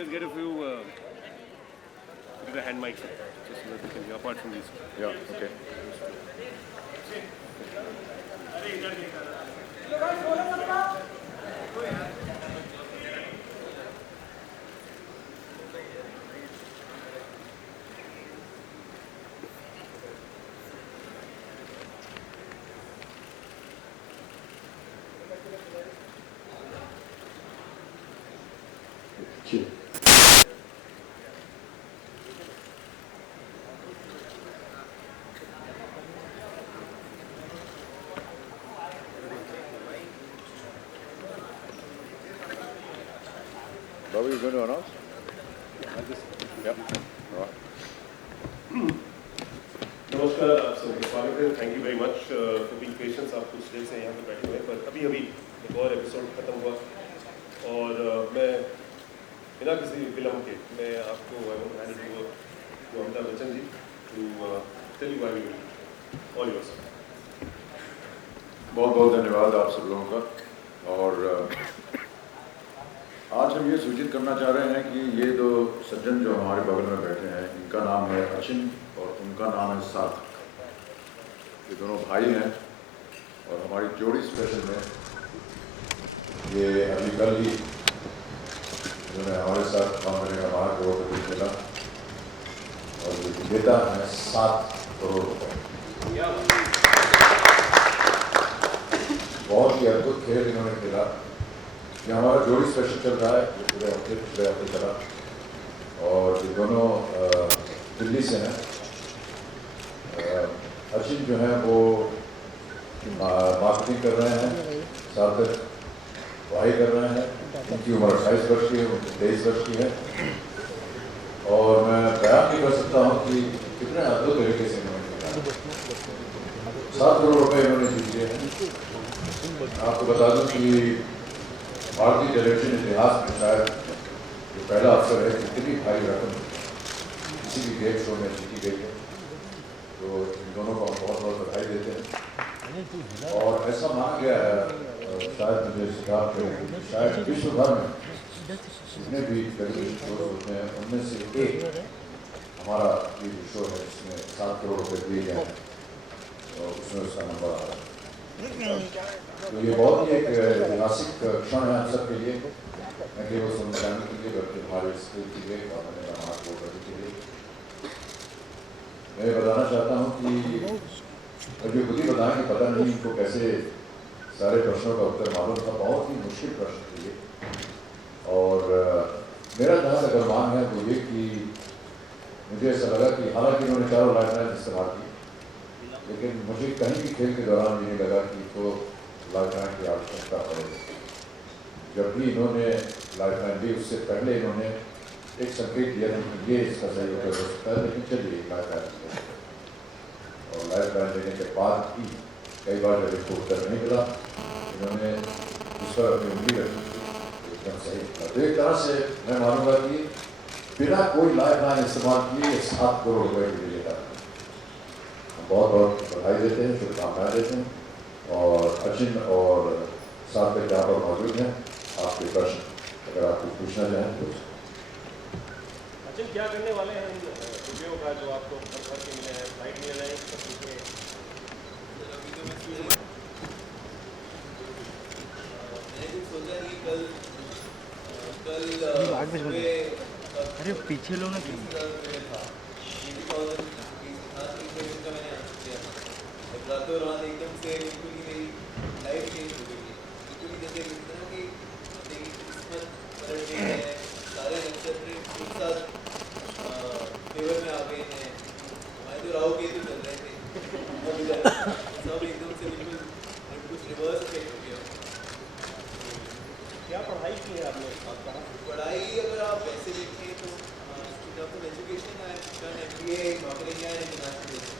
just get a few the hand mics just so that we can hear apart from these. Yeah, okay. Chill. Bobby, you going to announce? Yep. All right. नमस्कार, आप सबका स्वागत है. Thank you very much for being patient. आप कुछ देर से यहाँ पे बैठे हुए हैं, पर अभी एक और एपिसोड खत्म हुआ और मैं बिना किसी विलम्ब के मैं आपको Amitabh Bachchan ji to tell you why we will all yours. बहुत बहुत धन्यवाद आप सब लोगों का. और आज हम ये सूचित करना चाह रहे हैं कि ये दो सज्जन जो हमारे बगल में बैठे हैं, इनका नाम है अचिन और उनका नाम है सार्थक. ये दोनों भाई हैं और हमारी जोड़ी स्पेशल में ये अभी कल ही उन्होंने हमारे साथ काम करने का 12 करोड़ रुपये मिला और ये विजेता है 7 करोड़ रुपये. बहुत ही अद्भुत खेल इन्होंने खेला. ये हमारा जोड़ी स्पेशल चल रहा है, ये पूरे हफ्ते पिछले हफ्ते चला. और ये दोनों दिल्ली से हैं. अचिन जो है वो मार्केटिंग कर रहे हैं, सार्थक पढ़ाई कर रहे हैं. उनकी उम्र 28 वर्ष की है, उनकी 23 वर्ष की है. और मैं बयान नहीं कर सकता हूँ कि कितने अद्भुत तरीके से इन्होंने 7 करोड़ रुपये इन्होंने जीत लिए हैं. आपको बता दूं कि भारतीय टेलीविजन इतिहास में शायद ये पहला अवसर है कि इतनी भारी रकम किसी भी गेम शो में जीती गई है. तो इन दोनों को हम बहुत बहुत बधाई देते हैं. और ऐसा माना गया है, शायद मुझे शिकार करें, शायद विश्व भर में जितने भी टेलीविजन शो होते हैं उनमें से एक हमारा ये शो है जिसमें 7 करोड़ रुपये दिए गए हैं और उसमें उसका नंबर आ रहा है. तो ये बहुत ही एक ऐतिहासिक क्षण है हम सब के लिए, न केवल समझाने के लिए बल्कि हमारे स्कूल के लिए और हमारे समाज को करने के लिए. मैं बताना चाहता हूँ कि अभी खुद ही बताएं कि पता नहीं इनको कैसे सारे प्रश्नों का उत्तर मालूम था. बहुत ही मुश्किल प्रश्न थे ये. और मेरा जहाँ तक अनुमान है वो ये कि मुझे ऐसा लगा कि हालांकि इन्होंने चारों लाइफलाइन इस्तेमाल की, लेकिन मुझे कहीं भी खेल के दौरान ये नहीं लगा कि इनको लाइफलाइन की आवश्यकता पड़ेगी. जब भी इन्होंने लाइफलाइन दी उससे पहले इन्होंने एक संकेत दिया था कि ये इसका सही उत्तर हो सकता है, लेकिन चलिए लाइफलाइन. और लाइफलाइन देने के बाद भी कई बार जब इनको उत्तर नहीं मिला इन्होंने उस पर अपनी उंगली रखी एकदम सही. तो एक तरह से मैं मानूंगा कि बिना कोई लाइफलाइन इस्तेमाल किए 7 करोड़ रुपये की विजेता. बहुत बहुत बधाई देते हैं, शुभकामनाएं देते हैं. और अचिन और सार्थक यहाँ पर मौजूद हैं. आपके प्रश्न अगर आप कुछ पूछना चाहें तो. अचिन, क्या करने वाले हैं रुपयों का जो आपको घर के मिले हैं, फ्लाइट मिल रहे हैं, सब कुछ में? मैंने सोचा कि कल अरे पीछे लो ना रातों रात एकदम से बिल्कुल ही मेरी लाइफ चेंज हो गई. बिल्कुल ही जैसे कहते हैं कि मेरी किस्मत पलट गई है. सारे नक्षत्र एक साथ फेवर में आ गए हैं. हमारे जो राहु केतु चल रहे थे सब एकदम से बिल्कुल कुछ रिवर्स इफेक्ट हो गया. क्या पढ़ाई की है आपने? पढ़ाई अगर आप वैसे देखें तो education I have done MBA in marketing and international business.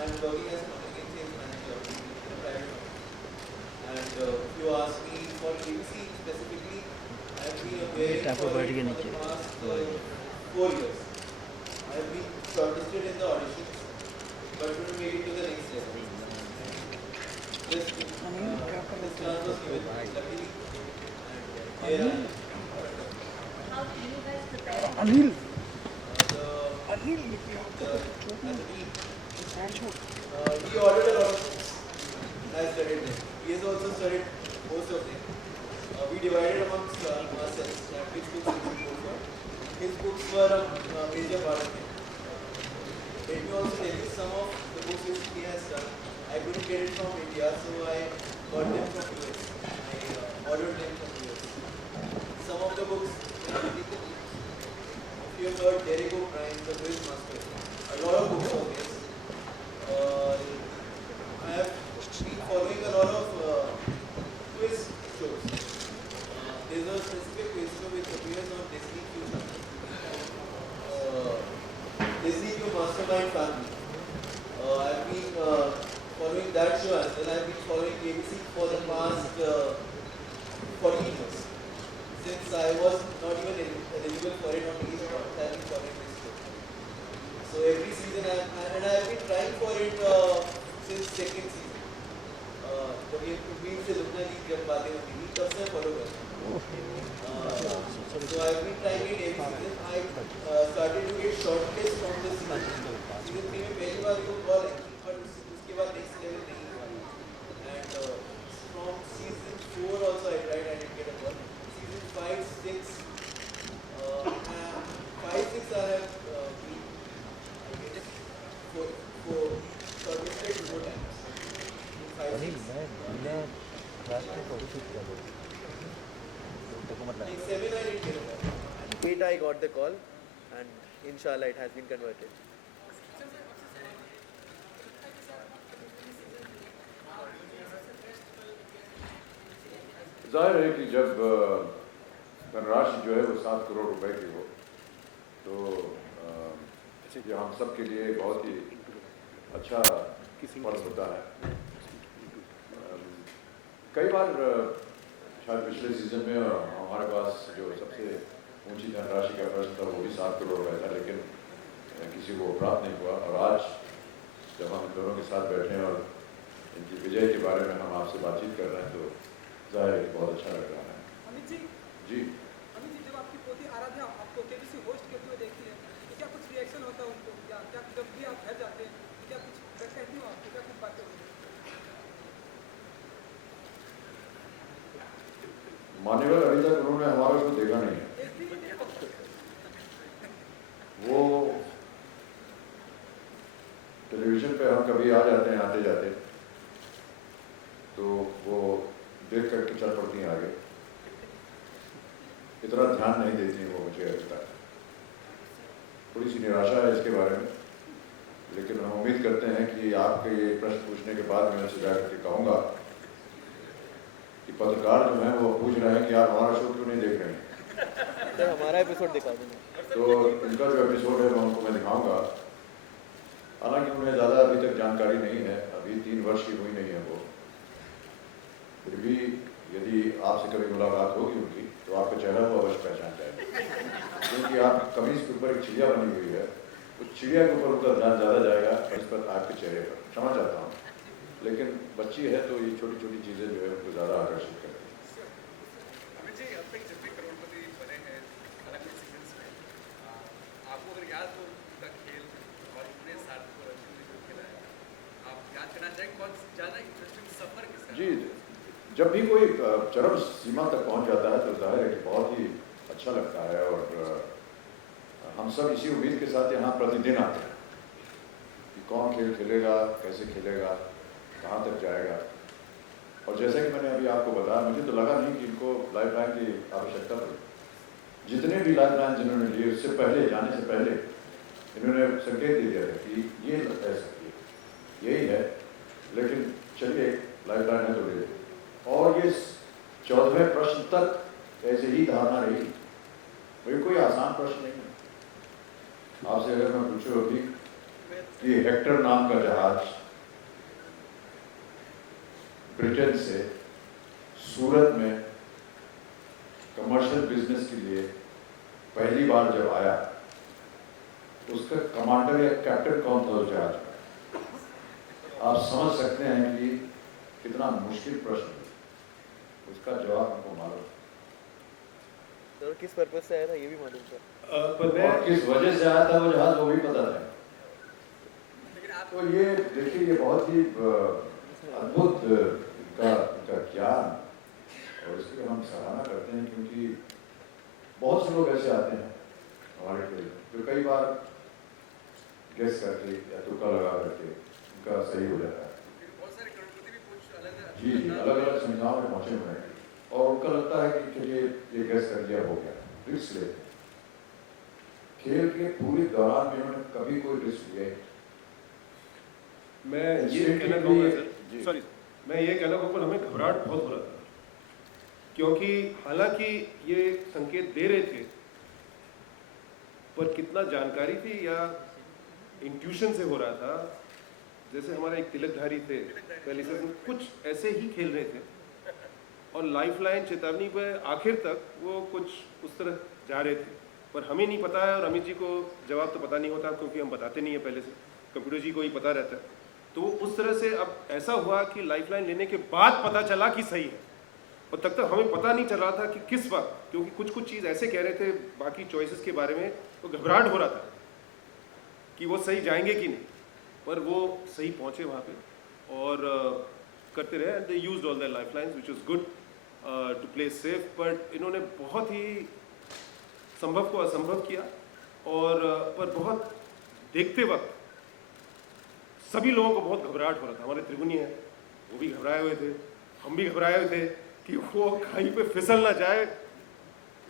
I'm working as a marketing sales manager in a private company. And if you ask me for ABC specifically, I have been aware for the past 4 years. I have been shortlisted in the auditions, but couldn't make it to the next level. This chance was with luckily. And here I am. How do you guys prepare? Anil He ordered a lot of books. I studied them. He has also studied most of them. We divided amongst ourselves which books we should go for. His books were a major part of it. Let me also tell you some of the books which he has done. I couldn't get it from India, so I got them from US. I ordered them from US. Some of the books, if you have heard Derek O'Brien, the Quiz Master, a lot of books of his. I have been following a lot of quiz shows. There's a specific quiz show which appears on Disney Q channel. Disney Q Mastermind Family. I've been following that show as well. I've been following ABC for the past 14 years. Since I was not even eligible for it on these points, I've been following this show. So every season, I've been trying for it since second season. जब ये meme से लुकना league जब बातें होती थी तब से follow करता हूँ. So I've been trying it every season. I started to get shortlist from the season. Season 3 में पहली बार को कॉल आई थी, but उसके बाद next level नहीं हुआ. And from season 4 also I tried, I didn't get a call. Season 5, 6, 5, 6 I have been, I guess, for shortlisted 4 times. Anil मैं बिना क्लास के फोटोशूट कर दूँ तो को मतलब 7 I didn't get a call. 8 I got the call, and inshallah it has been converted. जाहिर है कि जब धनराशि जो है वो 7 करोड़ रुपए की हो तो ये हम सब के लिए बहुत ही अच्छा फल होता है. कई बार शायद पिछले सीजन में हमारे पास जो सबसे ऊंची धनराशि का प्रश्न था वो भी 7 करोड़ रुपए था, लेकिन किसी को प्राप्त नहीं हुआ. और आज जब हम इन दोनों के साथ बैठे हैं और इनकी विजय के बारे में हम आपसे बातचीत कर रहे हैं तो जाहिर है बहुत अच्छा लग रहा है. अमित जी जी जब आपकी पोती आराध्या आपको केबीसी होस्ट करते हुए देखती है तो क्या कुछ रिएक्शन होता है उनको, या क्या जब भी आप घर जाते हैं क्या कुछ कहती हो आपको, क्या कुछ बातें होती हैं? मान्यवर अभी तक उन्होंने हमारा को देखा नहीं है. वो टेलीविजन पे हम कभी आ जाते हैं आते जाते तो वो देख करके चल पड़ती हैं आगे. इतना ध्यान नहीं देती हैं वो, मुझे लगता है. थोड़ी सी निराशा है इसके बारे में, लेकिन हम उम्मीद करते हैं कि आपके ये प्रश्न पूछने के बाद मैं उनसे जाकर के कहूँगा कि पत्रकार जो हैं वो पूछ रहे हैं कि आप हमारा शो क्यों नहीं देख रहे हैं. सर हमारा एपिसोड दिखा देंगे. तो इनका जो एपिसोड है वो उनको मैं दिखाऊंगा. हालांकि उन्हें ज़्यादा अभी तक जानकारी नहीं है, अभी 3 वर्ष की हुई नहीं है वो. फिर भी यदि आपसे कभी मुलाकात होगी उनकी तो आपका चेहरा वो अवश्य पहचान जाएगा, क्योंकि आप कमीज के ऊपर एक चिड़िया बनी हुई है. उस चिड़िया के ऊपर उनका ध्यान ज़्यादा जाएगा इस पर आपके चेहरे पर. क्षमा चाहता हूँ, लेकिन बच्ची है तो ये छोटी छोटी चीज़ें जो है उनको ज़्यादा आकर्षित करती हैं. अमित जी, अब तक जितने करोड़पति बने हैं अलग अलग सीजन्स में, आपको अगर याद हो उनका खेल और इतने सार्थक और अच्छे से जो खेला है, आप याद करना चाहें कौन ज़्यादा इंटरेस्टिंग सफ़र किसका? जी, जब भी कोई चरम सीमा तक पहुंच जाता है तो जाहिर है कि बहुत ही अच्छा लगता है. और हम सब इसी उम्मीद के साथ यहाँ प्रतिदिन आते हैं कि कौन खेल खेलेगा, कैसे खेलेगा, कहाँ तक जाएगा. और जैसे कि मैंने अभी आपको बताया, मुझे तो लगा नहीं कि इनको लाइफ लाइन की आवश्यकता पड़ी. जितने भी लाइफ लाइन जिन्होंने लिए उससे पहले, जाने से पहले इन्होंने संकेत दे दिया था कि ये रह सकती है, यही है, लेकिन चलिए लाइफ लाइन है तो ले. और ये 14वें प्रश्न तक ऐसे ही धारणा रही. ये कोई आसान प्रश्न नहीं है. आपसे अगर मैं पूछूं अभी कि हेक्टर नाम का जहाज ब्रिटेन से सूरत में कमर्शियल बिजनेस के लिए पहली बार जब आया, उसका कमांडर या कैप्टन कौन था उस जहाज में? आप समझ सकते हैं कि कितना मुश्किल प्रश्न है. उसका जवाब हमको मालूम है। सर किस पर्पज से आया था ये भी मालूम था। पर मैं और किस वजह से आया था वो जहाज वो भी पता था। लेकिन आप तो ये देखिए ये बहुत ही अद्भुत इनका ज्ञान और इसकी हम सराहना करते हैं, क्योंकि बहुत से लोग ऐसे आते हैं हमारे खेल जो कई बार गेस करके या तुक्का लगा करके उनका सही हो जाता है। बहुत सारे करोड़पति भी कुछ अलग जी जी, अलग अलग संस्थाओं में पहुंचे हुए हैं और उनका लगता है कि चलिए ये गैस कर दिया हो गया, रिस्क लेते हैं। खेल के पूरे दौरान में इन्होंने कभी कोई रिस्क लिया ही नहीं। मैं ये Incident कहना के चाहूँगा लिए- सर, जी। सॉरी, मैं ये कहना चाहूँगा हमें घबराहट बहुत हो रहा था, क्योंकि हालांकि ये संकेत दे रहे थे, पर कितना जानकारी थी या इंट्यूशन से हो रहा था। जैसे हमारा एक तिलकधारी थे पहले से कुछ ऐसे ही खेल रहे थे और लाइफलाइन चेतावनी पे आखिर तक वो कुछ उस तरह जा रहे थे, पर हमें नहीं पता है और अमित जी को जवाब तो पता नहीं होता क्योंकि हम बताते नहीं है पहले से, कंप्यूटर जी को ही पता रहता है। तो उस तरह से अब ऐसा हुआ कि लाइफलाइन लेने के बाद पता चला कि सही है, और तब तक हमें पता नहीं चल रहा था कि किस वक्त, क्योंकि कुछ कुछ चीज़ ऐसे कह रहे थे बाकी चॉइसेस के बारे में, तो घबराहट हो रहा था कि वो सही जाएंगे कि नहीं, पर वो सही पहुँचे वहाँ पे और करते रहे and they used all their lifelines which is good to play safe. But इन्होंने बहुत ही संभव को असंभव किया और पर बहुत देखते वक्त सभी लोगों को बहुत घबराहट हो रहा था। हमारे त्रिगुनी है वो भी घबराए हुए थे, हम भी घबराए हुए थे कि वो खाई पे फिसल ना जाए,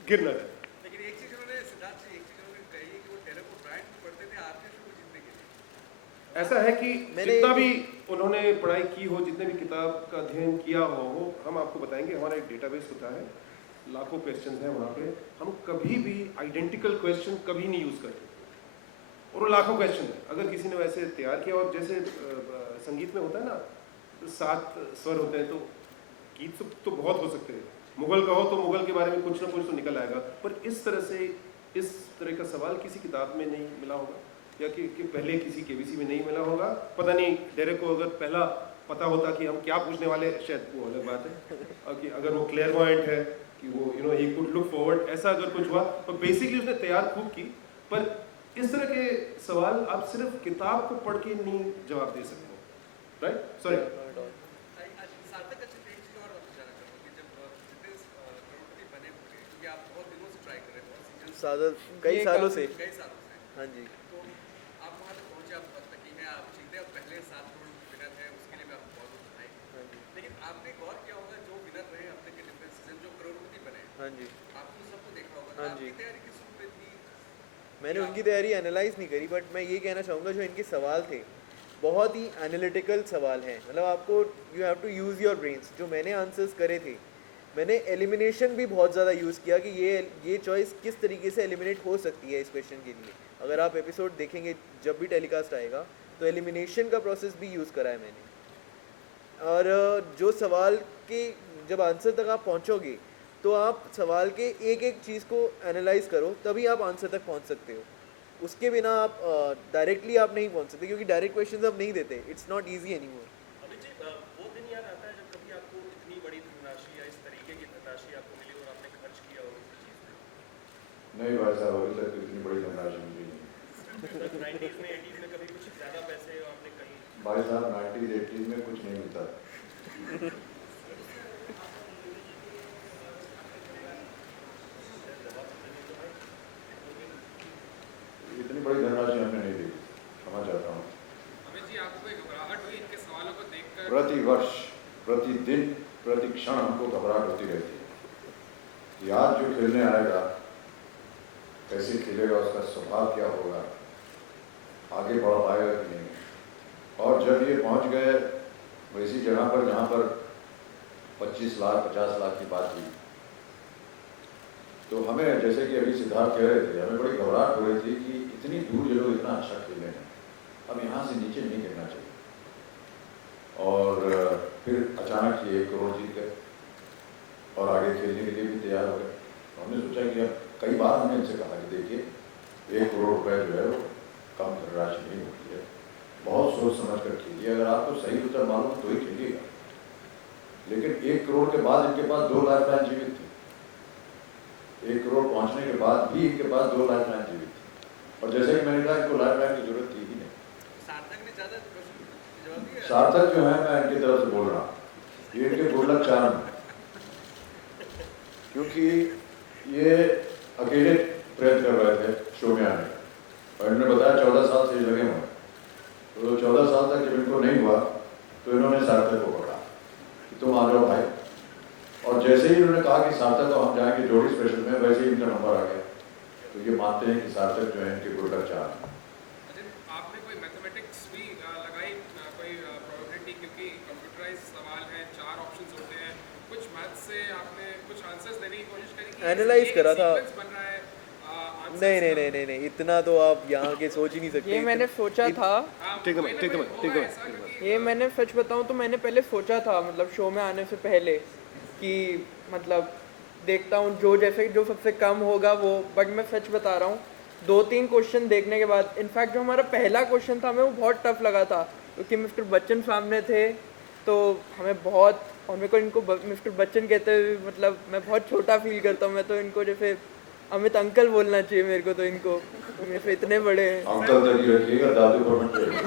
गिर ना जाए। लेकिन एक चीज उन्होंने सिद्धार्थ जी एक चीज उन्होंने कही कि वो डेरेक ओब्रायन पढ़ते थे आखिरी शो को जीतने के लिए। ऐसा है कि मैंने- जितना भी उन्होंने पढ़ाई की हो, जितने भी किताब का अध्ययन किया हो, वो हम आपको बताएंगे। हमारा एक डेटाबेस होता है, लाखों क्वेश्चन हैं वहाँ पे, हम कभी भी आइडेंटिकल क्वेश्चन कभी नहीं यूज़ करते और वो लाखों क्वेश्चन है। अगर किसी ने वैसे तैयार किया, और जैसे संगीत में होता है ना, तो 7 स्वर होते हैं, तो गीत तो बहुत हो सकते हैं। मुगल कहो तो मुगल के बारे में कुछ ना कुछ तो निकल आएगा, पर इस तरह से इस तरह का सवाल किसी किताब में नहीं मिला होगा, या कि पहले किसी केबीसी में नहीं मिला होगा। पता नहीं डेरेक को अगर पहला पता होता कि हम क्या पूछने वाले, शायद वो अलग बात है, और कि अगर वो क्लेयरवॉयंट है कि वो ही कुड लुक फॉरवर्ड, ऐसा अगर कुछ हुआ, पर बेसिकली उसने तैयार खूब की। पर इस तरह के सवाल आप सिर्फ किताब को पढ़ के नहीं जवाब दे सकते, राइट? सॉरी, सार्थक अच्छा एक चीज और बताना चाहूँगा कि जब जितने करोड़पति बने होंगे, क्योंकि आप बहुत दिनों से ट्राई कर रहे थे, कई सालों से। कई सालों से, हाँ जी। तो आप वहाँ तक पहुँचे, आप तकी हैं, आप जीते, आप पहले 7 करोड़ विनर हैं, उसके लिए मैं आपको बहुत बहुत बधाई। हाँ जी। लेकिन आपने गौर किया होगा जो विनर रहे अब तक के डिफरेंस सीजन, जो करोड़पति बने, हाँ जी। आपने सबको देखा होगा, हाँ आपकी जी। तैयारी किस रूप में थी? मैंने उनकी तैयारी एनालाइज नहीं करी, बट मैं ये कहना चाहूँगा जो इनके सवाल थे बहुत ही एनालिटिकल सवाल हैं। मतलब आपको you have to use your brains. जो मैंने आंसर्स करे थे, मैंने एलिमिनेशन भी बहुत ज़्यादा यूज़ किया कि ये चॉइस किस तरीके से एलिमिनेट हो सकती है इस क्वेश्चन के लिए। अगर आप एपिसोड देखेंगे जब भी टेलीकास्ट आएगा, तो एलिमिनेशन का प्रोसेस भी यूज़ करा है मैंने। और जो सवाल के जब आंसर तक आप पहुँचोगे, तो आप सवाल के एक एक चीज़ को एनालाइज करो, तभी आप आंसर तक पहुँच सकते हो। उसके बिना आप डायरेक्टली आप नहीं पहुँच सकते, क्योंकि डायरेक्ट क्वेश्चंस अब नहीं देते। It's not easy anymore. Amit ji, वो दिन याद आता है जब कभी आपको इतनी बड़ी धनराशि या इस तरीके की धनराशि आपको मिली और आपने खर्च किया हो किसी चीज़ में? नहीं भाई साहब, अभी तक इतनी बड़ी धनराशि मिली नहीं। 90s में 80s में कभी कुछ ज़्यादा पैसे आपने कहीं? भाई साहब 90s 80s में कुछ नहीं मिलता। इतनी बड़ी धनराशि हमने नहीं दी, क्षमा चाहता हूँ। अमित जी, आपको कोई घबराहट हुई इनके सवालों को देखकर? प्रतिवर्ष, प्रतिदिन, प्रतिक्षण हमको घबराहट होती रहती है कि आज जो खेलने आएगा कैसे खेलेगा, उसका स्वभाव क्या होगा, आगे बढ़ पाएगा कि नहीं। और जब ये पहुंच गए वैसी जगह पर जहाँ पर 25 लाख 50 लाख की बात हुई, तो हमें, जैसे कि अभी सिद्धार्थ कह रहे थे, हमें बड़ी घबराहट हो रही थी कि इतनी दूर ये लोग इतना अच्छा खेले हैं, अब यहाँ से नीचे नहीं गिरना चाहिए। और फिर अचानक ये 1 करोड़ जीत गए और आगे खेलने के लिए भी तैयार हो गए। हमने सोचा कि अब कई बार हमने इनसे कहा कि देखिए 1 करोड़ रुपए जो है वो कम धनराशि नहीं होती है, बहुत सोच समझ कर खेलिए, अगर आपको सही उत्तर मालूम तो ही खेलिएगा। लेकिन 1 करोड़ के बाद इनके पास 2 लाइफलाइन जीवित थी। 1 करोड़ पहुंचने के बाद भी इनके पास 2 लाइफलाइन जीवित थी। और जैसे कि मैंने कहा, इनको लाइफलाइन की जरूरत थी ही नहीं। सार्थक ने ज़्यादा जवाब दिया। सार्थक जो है, मैं इनकी तरफ से बोल रहा हूँ, ये इनके गुडलक चार्म है, क्योंकि ये अकेले प्रयत्न कर रहे थे शो में आने का, और इन्होंने बताया 14 साल से ये लगे हुए हैं। तो 14 साल तक जब इनको नहीं हुआ तो इन्होंने सार्थक को पकड़ा कि तुम आ जाओ भाई, और जैसे ही इन्होंने कहा कि सार्थक को हम जाएंगे जोड़ी स्पेशल में, वैसे ही इनका नंबर आ गया। तो ये मानते हैं कि सार्थक जो है इनके गुडलक चार्म है। आपने कोई मैथमेटिक्स भी लगाई, कोई प्रोबेबिलिटी, क्योंकि कंप्यूटराइज सवाल है, 4 ऑप्शंस होते हैं, कुछ मैथ से आपने कुछ आंसर्स देने की कोशिश करी कि एनालाइज ये करा था। सीक्वेंस बन रहा है answers नहीं नहीं का? नहीं नहीं नहीं, इतना तो आप यहाँ के सोच ही नहीं सकते। ये मैंने सोचा था, हाँ, Take a कोई minute, ना take a कोई minute, होगा take a minute, ऐसा, take a minute. क्योंकि ये मैंने सच बताऊं तो मैंने पहले सोचा था, मतलब शो में आने से पहले, कि मतलब देखता हूँ जो सबसे कम होगा वो, बट मैं सच बता रहा हूँ 2-3 क्वेश्चन देखने के बाद, इनफैक्ट जो हमारा पहला क्वेश्चन था हमें वो बहुत टफ लगा था, क्योंकि मिस्टर बच्चन सामने थे, तो हमें बहुत, और मेरे को इनको मिस्टर बच्चन कहते हुए मतलब मैं बहुत छोटा फील करता हूँ। मैं तो इनको जैसे अमित अंकल बोलना चाहिए मेरे को, तो इनको मेरे से इतने बड़े हैं। अंकल तक ही रखिएगा, दादू पर मत रखिएगा।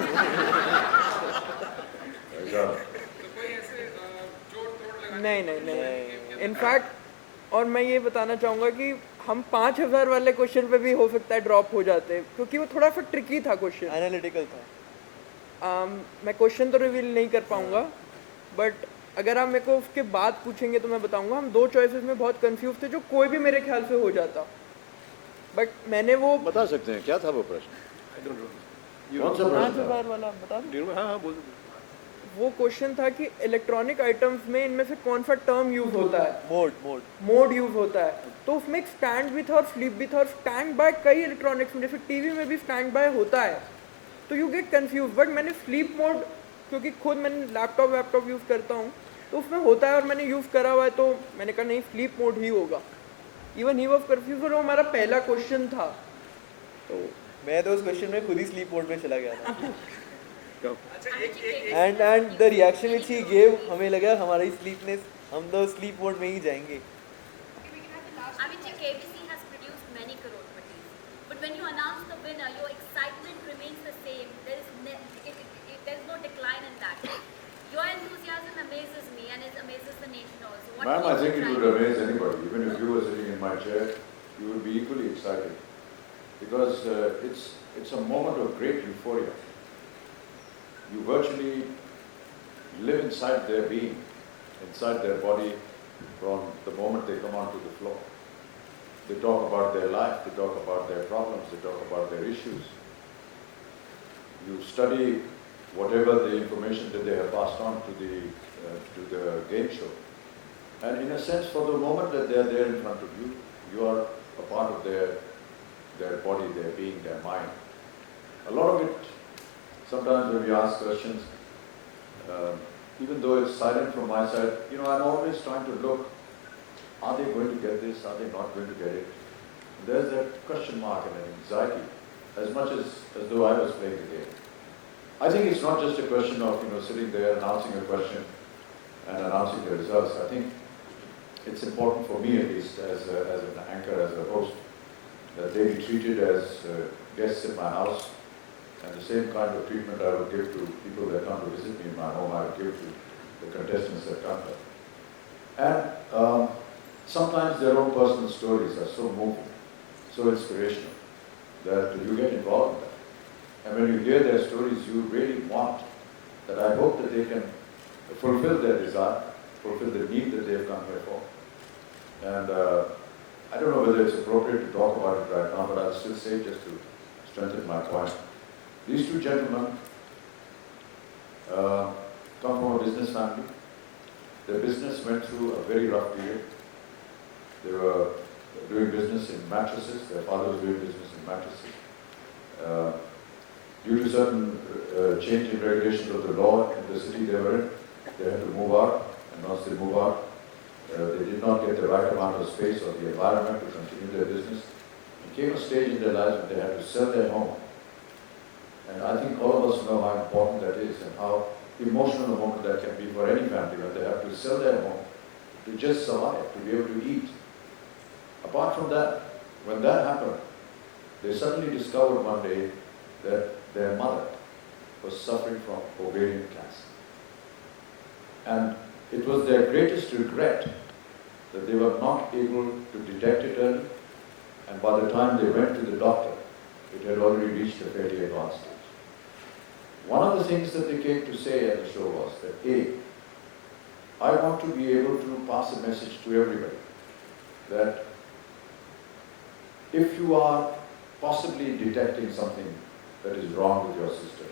ऐसा तो कोई ऐसे जोड़ तोड़ लगा नहीं, इनफैक्ट, और मैं ये बताना चाहूँगा कि हम 5000 वाले क्वेश्चन पे भी हो सकता है ड्रॉप हो जाते, क्योंकि वो थोड़ा सा ट्रिकी था क्वेश्चन, एनालिटिकल था। मैं क्वेश्चन तो रिवील नहीं कर पाऊँगा, बट अगर आप मेरे को उसके बाद पूछेंगे तो मैं बताऊँगा। हम 2 चॉइसेस में बहुत कंफ्यूज थे, जो कोई भी मेरे ख्याल से हो जाता, बट मैंने वो बता सकते हैं क्या था वो प्रश्न? I don't know. कौन सा प्रश्न था? 5000 वाला बता दूं? Do you know? हाँ हाँ बोल दो। वो क्वेश्चन था कि इलेक्ट्रॉनिक आइटम्स में इनमें से कौन सा टर्म यूज होता है, मोड यूज होता है। तो उसमें एक स्टैंड विथ और स्लीप विथ और स्टैंड बाय कई इलेक्ट्रॉनिक्स में, जैसे टीवी में भी स्टैंड बाय होता है, तो यू गेट कंफ्यूज। बट मैंने स्लीप मोड, क्योंकि खुद मैंने लैपटॉप यूज़ करता हूँ, तो उसमें होता है और मैंने यूज़ करा हुआ है, तो मैंने कहा नहीं स्लीप मोड ही होगा। इवन ही वॉज कंफ्यूज, और वो हमारा पहला क्वेश्चन था। तो मैं तो उस क्वेश्चन में खुद ही स्लीप मोड में चला गया था। अच्छा, एक and the reaction which he gave, हमें लगा हमारी स्लीपनेस, हम तो स्लीप मोड में ही जाएंगे। Avicii KBC has produced many crorepati's, but when you announce the winner, your excitement remains the same. There is no decline in that. Your enthusiasm amazes me and it amazes the nation also. What Ma'am, I keeps think you it would trying? amaze anybody. Even if you were sitting in my chair, you would be equally excited, because it's a moment of great euphoria. You virtually live inside their being, inside their body, from the moment they come onto the floor. They talk about their life, they talk about their problems, they talk about their issues. You study whatever the information that they have passed on to the game show. And in a sense, for the moment that they are there in front of you, you are a part of their body, their being, their mind. A lot of it, sometimes when we ask questions, even though it's silent from my side, I'm always trying to look, are they going to get this, are they not going to get it? There's that question mark and an anxiety, as much as though I was playing the game. I think it's not just a question of, sitting there announcing a question and announcing the results. I think it's important for me, at least, as an anchor, as a host, that they be treated as guests in my house, and the same kind of treatment I would give to people that come to visit me in my home, I would give to the contestants that come there. And sometimes their own personal stories are so moving, so inspirational, that you get involved in that. And when you hear their stories, you really want that. I hope that they can fulfill their desire, fulfill the need that they have come here for. And I don't know whether it's appropriate to talk about it right now, but I'll still say, just to strengthen my point. These two gentlemen come from a business family. Their business went through a very rough period. They were doing business in mattresses. Their father was doing business in mattresses. Due to certain change in regulations of the law in the city they were in, they had to move out. And once they move out, they did not get the right amount of space or the environment to continue their business. There came a stage in their lives when they had to sell their home. And I think all of us know how important that is, and how emotional moment that can be for any family when they have to sell their home to just survive, to be able to eat. Apart from that, when that happened, they suddenly discovered one day that their mother was suffering from ovarian cancer. And it was their greatest regret that they were not able to detect it early, and by the time they went to the doctor, it had already reached a fairly advanced stage. One of the things that they came to say at the show was that, A, I want to be able to pass a message to everybody that if you are possibly detecting something that is wrong with your system,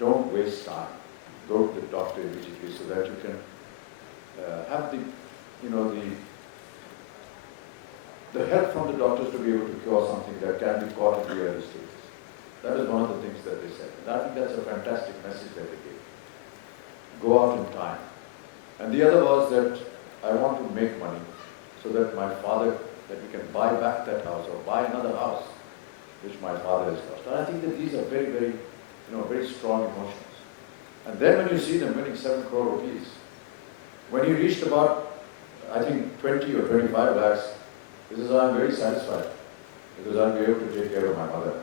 don't waste time. Go to the doctor immediately so that you can have the help from the doctors to be able to cure something that can be caught in the early stages. That is one of the things that they said. And I think that's a fantastic message that they gave. Go out in time. And the other was that I want to make money so that my father, that we can buy back that house or buy another house which my father has lost. And I think that these are very, very, very strong emotions. And then when you see them winning 7 crore rupees, when he reached about, I think, 20 or 25 lakhs, he says, I'm very satisfied because I'll be able to take care of my mother.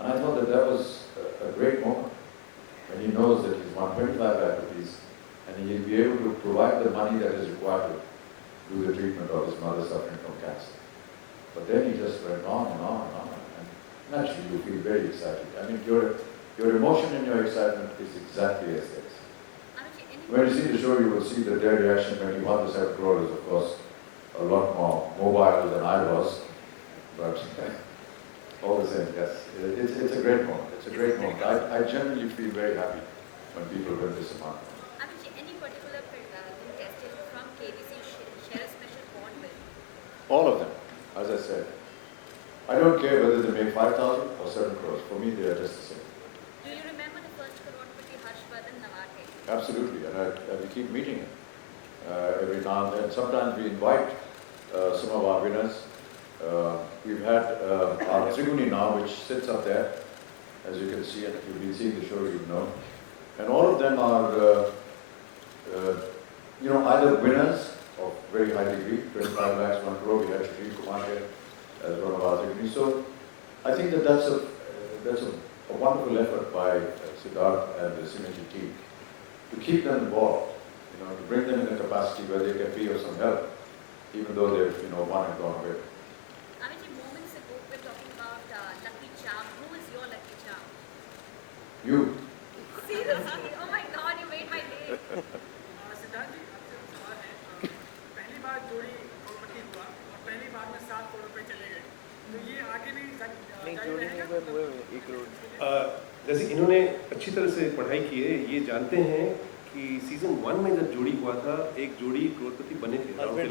And I thought that that was a great moment when he knows that he's won 25 lakh rupees and he'll be able to provide the money that is required to do the treatment of his mother suffering from cancer. But then he just went on and on and on. And naturally you feel very excited. I mean, your emotion and your excitement is exactly as theirs. When you see the show, you will see that their reaction when he won the 7 crore is, of course, a lot more mobile than I was. But all the same, yes, it's a great moment. It's a great moment. I generally feel very happy when people win this amount. Any particular contestant from KBC share a special bond with? All of them, as I said. I don't care whether they make 5,000 or 7 crores. For me, they are just the same. Do you remember the first crorepati Harshvardhan Nawate? Absolutely, and we keep meeting him every now and then. Sometimes we invite some of our winners. We've had our Triguni now, which sits up there, as you can see, and if you've been seeing the show, you know. And all of them are, either winners of very high degree, 25 lakhs, 1 crore. We had Shri Kumar here as one of our Triguni. So I think that that's a wonderful effort by Siddharth and the Synergy team to keep them involved, to bring them in a capacity where they can be of some help, even though they've, won and gone away. Moments ago, we were talking about Lucky Charm. Who is your Lucky Charm? You. Seriously? Oh my God, you made my day. Siddharth जी आपसे सवाल है पहली बार जोड़ी करोड़पति हुआ और पहली बार में 7 करोड़ रुपए चले गए तो ये आगे भी जोड़ी नहीं हुए 1 करोड़ जैसे इन्होंने अच्छी तरह से पढ़ाई की है, ये जानते हैं कि सीजन 1 में जब जोड़ी हुआ था, एक जोड़ी करोड़पति बने थे, हस्बैंड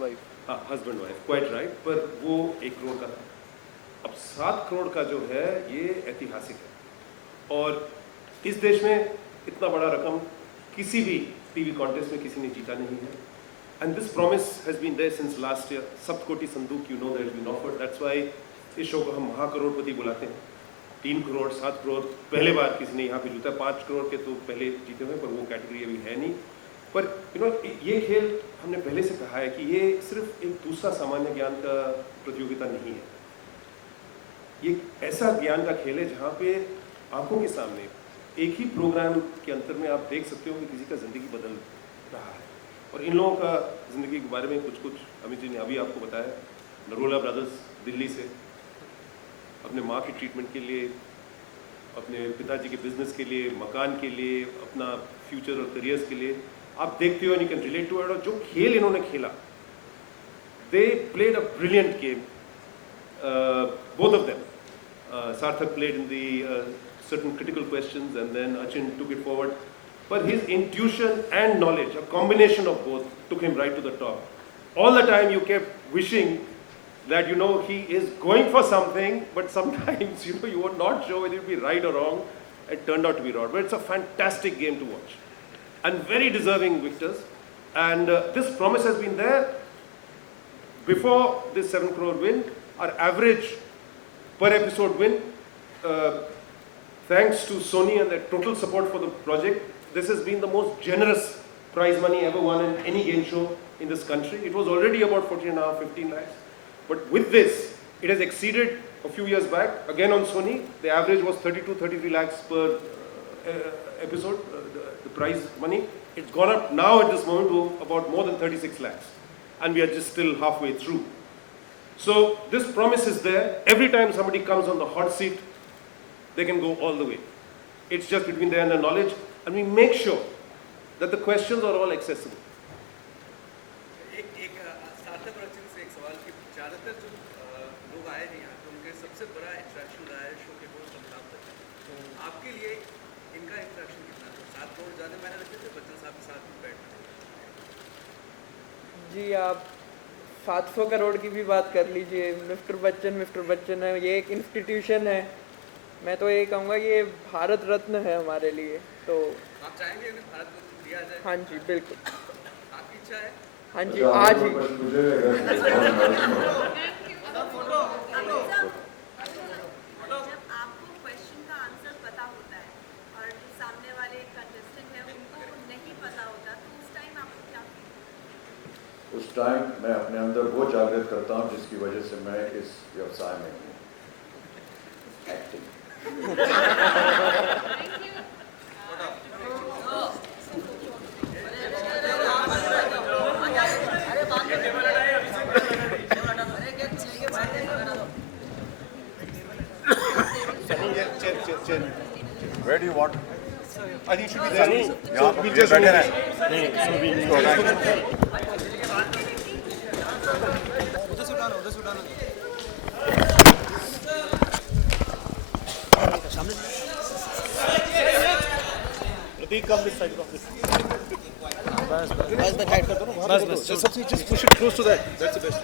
वाइफ हाँ, हस्बैंड वाइफ, क्वाइट राइट, पर वो 1 करोड़ का था। अब 7 करोड़ का जो है ये ऐतिहासिक है और इस देश में इतना बड़ा रकम किसी भी टीवी कॉन्टेस्ट में किसी ने जीता नहीं है। And this promise has been there since last year. सप्तकोटि संदूक, you know, that has been offered, that's why इस शो को हम महाकरोड़पति बुलाते हैं। 3 करोड़, 7 करोड़ पहले बार किसी ने यहाँ पे जीता। 5 करोड़ के तो पहले जीते हुए, पर वो कैटेगरी अभी है नहीं। पर ये खेल हमने पहले से कहा है कि ये सिर्फ एक दूसरा सामान्य ज्ञान का प्रतियोगिता नहीं है। ये ऐसा ज्ञान का खेल है जहाँ पे आंखों के सामने एक ही प्रोग्राम के अंतर में आप देख सकते हो कि किसी का ज़िंदगी बदल रहा है। और इन लोगों का ज़िंदगी के बारे में कुछ अमित जी ने अभी आपको बताया। नरोला ब्रदर्स दिल्ली से अपने माँ की ट्रीटमेंट के लिए, अपने पिताजी के बिजनेस के लिए, मकान के लिए, अपना फ्यूचर और करियर्स के लिए, आप देखते हो and you can relate to it. और जो खेल इन्होंने खेला, they played a brilliant game, both of them. Sarthak played in the certain critical questions and then Achin took it forward. But his intuition and knowledge, a combination of both, took him right to the top. All the time you kept wishing that, he is going for something, but sometimes, you were not sure whether it would be right or wrong. It turned out to be wrong. But it's a fantastic game to watch. And very deserving victors. And this promise has been there. Before this 7 crore win, our average per episode win thanks to Sony and their total support for the project, this has been the most generous prize money ever won in any game show in this country. It was already about 14.5, 15 lakhs. But with this, it has exceeded a few years back. Again on Sony, the average was 32, 33 lakhs per episode, the prize money. It's gone up now at this moment to about more than 36 lakhs. And we are just still halfway through. So this promise is there. Every time somebody comes on the hot seat, they can go all the way. It's just between there and the knowledge. And we make sure that the questions are all accessible. एक सार्थक रचन से एक सवाल कि ज़्यादातर जो लोग आए हैं यहाँ तो उनके सबसे बड़ा इंटरेक्शन रहा है शो के बहुत कम तक। आपके लिए इनका इंटरेक्शन कितना था? 7 करोड़ ज़्यादा मैंने रखे थे बच्चन साहब के साथ में बैठना। जी आप 700 करोड़ की भी बात कर लीजिए, मिस्टर बच्चन है, ये एक इंस्टीट्यूशन है। मैं तो ये कहूँगा ये भारत रत्न है हमारे लिए। तो आप चाहेंगे कि भारत रत्न दिया जाए? हाँ जी बिल्कुल, आपकी इच्छा है? हाँ जी आज ही। जब आपको क्वेश्चन का आंसर पता होता है और जो सामने वाले कंटेस्टेंट है उनको नहीं पता होता, तो उस टाइम आपको क्या फील होता है? उस टाइम मैं अपने अंदर वो जागृत करता हूँ जिसकी वजह से मैं इस व्यवसाय में हूँ, acting. Where do you want? I think it should be there. So we'll just move it. Prateek, come this side of this. Just push it close to that. That's the best.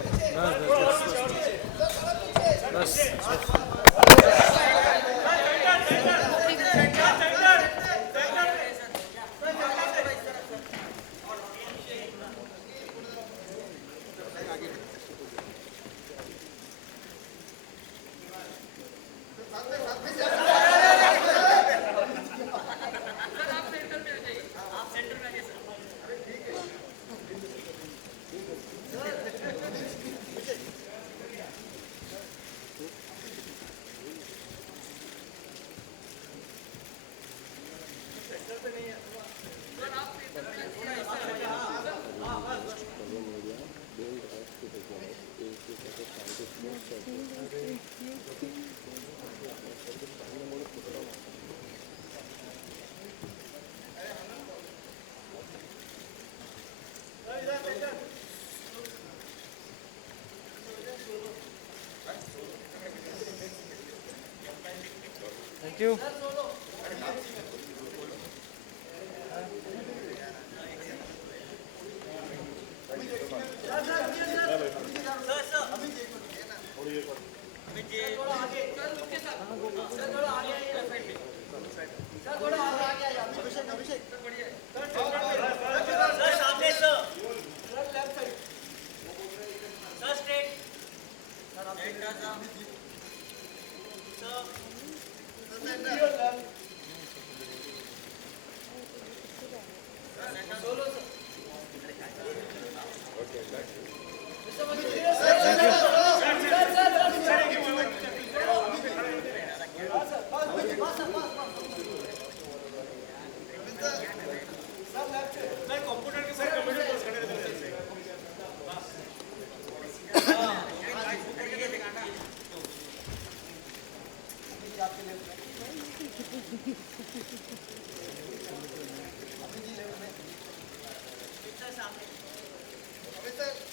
Thank you. सामने